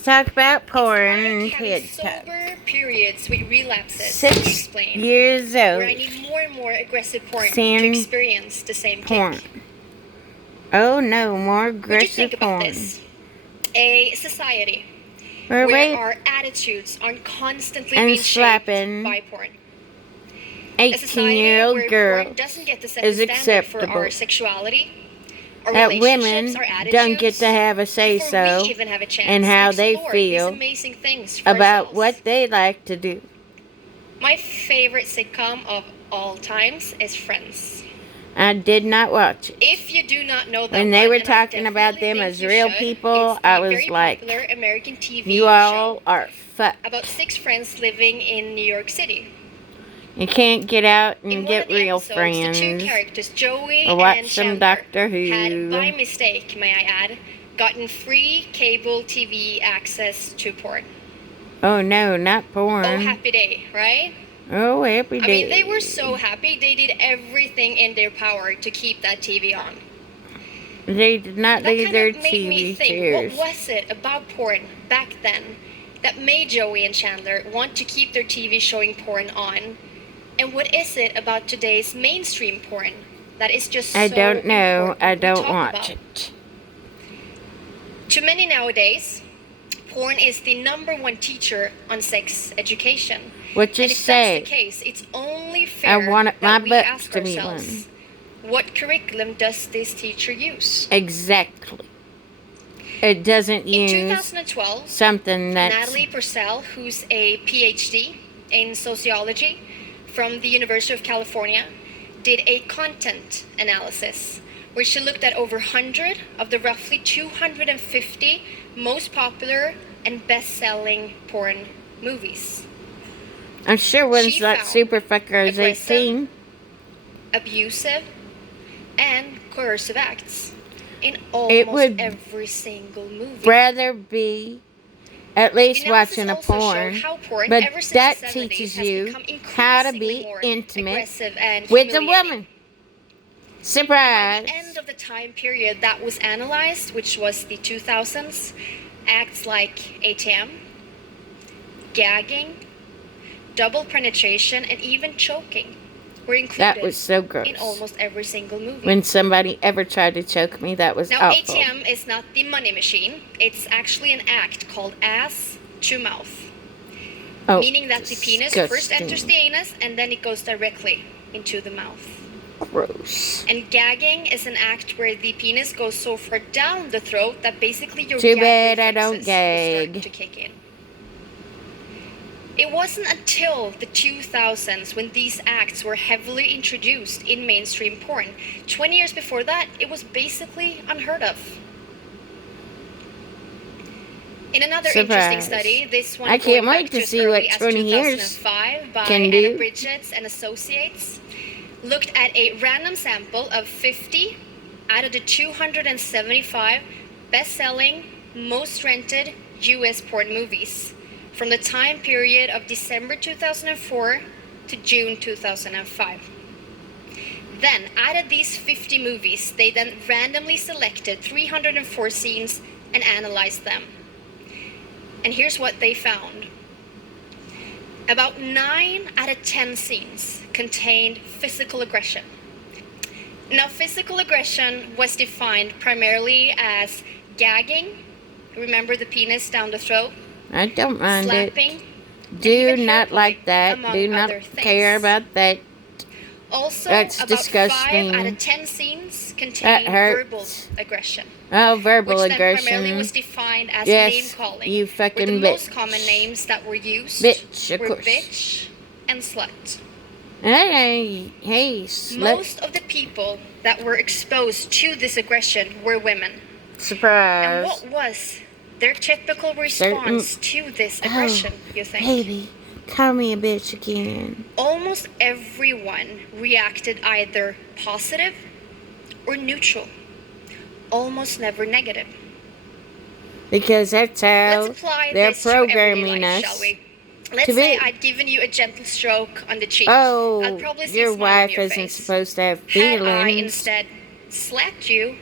Let's talk about porn and It's like having TikTok. sober periods with relapses, 6 we explain, years where I old. need more and more aggressive porn to Sand experience the same porn. kick. Oh no, more What do you think aggressive about porn. this? A society We're where rape our attitudes are constantly and being shaped slapping by porn. A society 18-year-old where girls porn doesn't get to set is the standard for acceptable. our sexuality, our That relationships, women our attitudes, don't get to have a before we say-so even have a chance in how to they explore these feel amazing things for about ourselves. what they like to do. My favorite sitcom of all times is Friends. I did not watch it. If you do not know that When they one, were and I talking about definitely them think as you real should, people, it's the I was very like, popular American TV you all show are fucked. about 6 friends living in New York City. You can't get out In and one get of the real episodes, friends. the 2 characters, Joey Or watch and some Chandler, Doctor Who. had, by mistake, may I add, gotten free cable TV access to porn. Oh no, not porn. Oh, happy day, right? Oh, happy day. I mean, they were so happy. They did everything in their power to keep that TV on. They did not That leave kind their of made me TV think, chairs. what was it about porn back then that made Joey and Chandler want to keep their TV showing porn on? And what is it about today's mainstream porn that is just so I don't know. important I we don't talk watch about? it. To many nowadays, porn is the #1 teacher on sex education. What you And if say? that's the case, it's only fair wanted my that we books ask to be ourselves, what curriculum does this teacher use? Exactly. It doesn't In use 2012, something that's... Natalie Purcell, who's a PhD in sociology from the University of California, did a content analysis where she looked at over 100 of the roughly 250 most popular and best-selling porn movies. I'm sure one's She like found Super Fuckers aggressive, 18. abusive, and coercive acts in It almost would every single movie. rather be at least The analysis watching a also showed porn, how porn, but ever since that the 70s, teaches has you become how to increasingly be more intimate aggressive and with a humiliating. woman. By Surprise! the end of the time period that was analyzed, which was the 2000s, acts like ATM, gagging, double penetration, and even choking were included That was so gross. in almost every single movie. When somebody ever tried to choke me, that was Now, awful. ATM is not the money machine. It's actually an act called ass to mouth, meaning that the penis first enters the anus and then it goes directly into the mouth. Gross. And gagging is an act where the penis goes so far down the throat that basically your Too gag bad I don't reflexes will gag. start to kick in. It wasn't until the 2000s when these acts were heavily introduced in mainstream porn. 20 years before that, it was basically unheard of. In another interesting study, this one I can't going wait back to as see early what as 20 years 2005 by can Anna do. Bridges and Associates, looked at a random sample of 50 out of the 275 best-selling, most rented US porn movies from the time period of December 2004 to June 2005. Then, out of these 50 movies, they then randomly selected 304 scenes and analyzed them. And here's what they found. About 9 out of 10 scenes contained physical aggression. Now, physical aggression was defined primarily as gagging, remember the penis down the throat, I don't mind slapping, it. and Do even hair not like pulling, that. among Do not other things. care about that. Also, That's about disgusting. 5 out of 10 scenes That contained verbal hurts. aggression. Oh, verbal Which then aggression. primarily was defined as Yes, name-calling. you where fucking the bitch. most common names that were used Bitch, of were course. bitch and slut. Hey, slut. Most of the people that were exposed to this aggression were women. Surprise. And what was their typical response to this aggression, you think? Baby, call me a bitch again. Almost everyone reacted either positive or neutral. Almost never negative. Because that's how Let's apply they're this to everyday programming life, us. shall we? Let's to say be. I'd given you a gentle stroke on the cheek. I'd Oh, probably see your a smile on wife your isn't face. supposed to have Had I feelings. instead slapped you,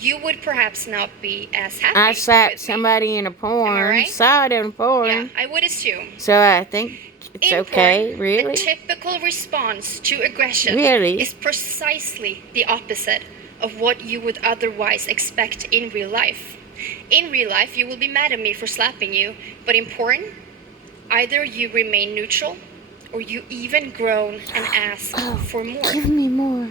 you would perhaps not be as happy. I slapped with me. somebody in a porn. right? Saw it in a porn. Yeah, I would assume. So I think it's In okay. porn, Really? the typical response to aggression Really? is precisely the opposite of what you would otherwise expect in real life. In real life, you will be mad at me for slapping you, but in porn, either you remain neutral or you even groan and ask for more. Give me more.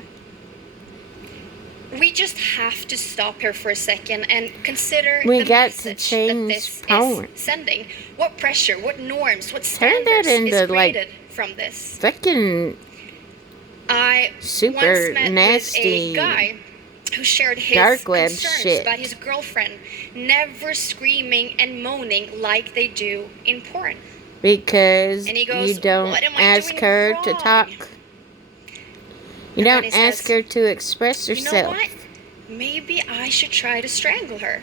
We just have to stop here for a second and consider We the got to message that change this porn. is sending. What pressure, what norms, what Turn that standards into, is like, created from this. Fucking I super once met nasty with a guy who shared his dark web concerns shit. about his girlfriend never screaming and moaning like they do in porn. because And he goes, you don't "What am I ask doing her wrong?" to talk. You And then don't he ask says, her to express "You know herself. what? Maybe I should try to strangle her.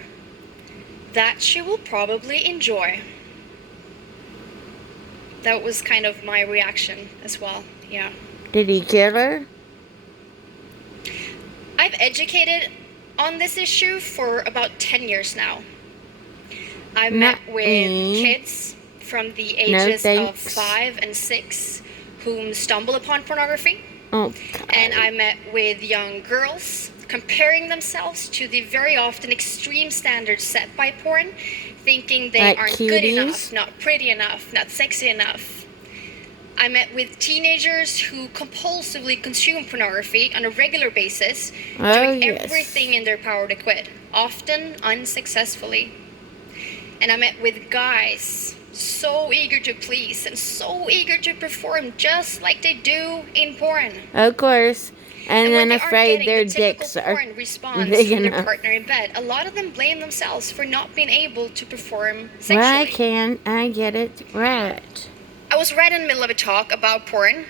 That she will probably enjoy." That was kind of my reaction as well. Yeah. Did he kill her? I've educated on this issue for about 10 years now. I've met Not with me. kids from the No, ages of thanks. 5 and 6 whom stumble upon pornography. Oh, God. And I met with young girls comparing themselves to the very often extreme standards set by porn, thinking they Like aren't good cuties? enough, not pretty enough, not sexy enough. I met with teenagers who compulsively consume pornography on a regular basis, Oh, doing yes. everything in their power to quit, often unsuccessfully. And I met with guys so eager to please and so eager to perform just like they do in porn. Of course. And when then they aren't afraid getting their the typical dicks are porn response big from their enough. partner in bed, a lot of them blame themselves for not being able to perform Well, I sexually. can. I get it. Right. I was right in the middle of a talk about porn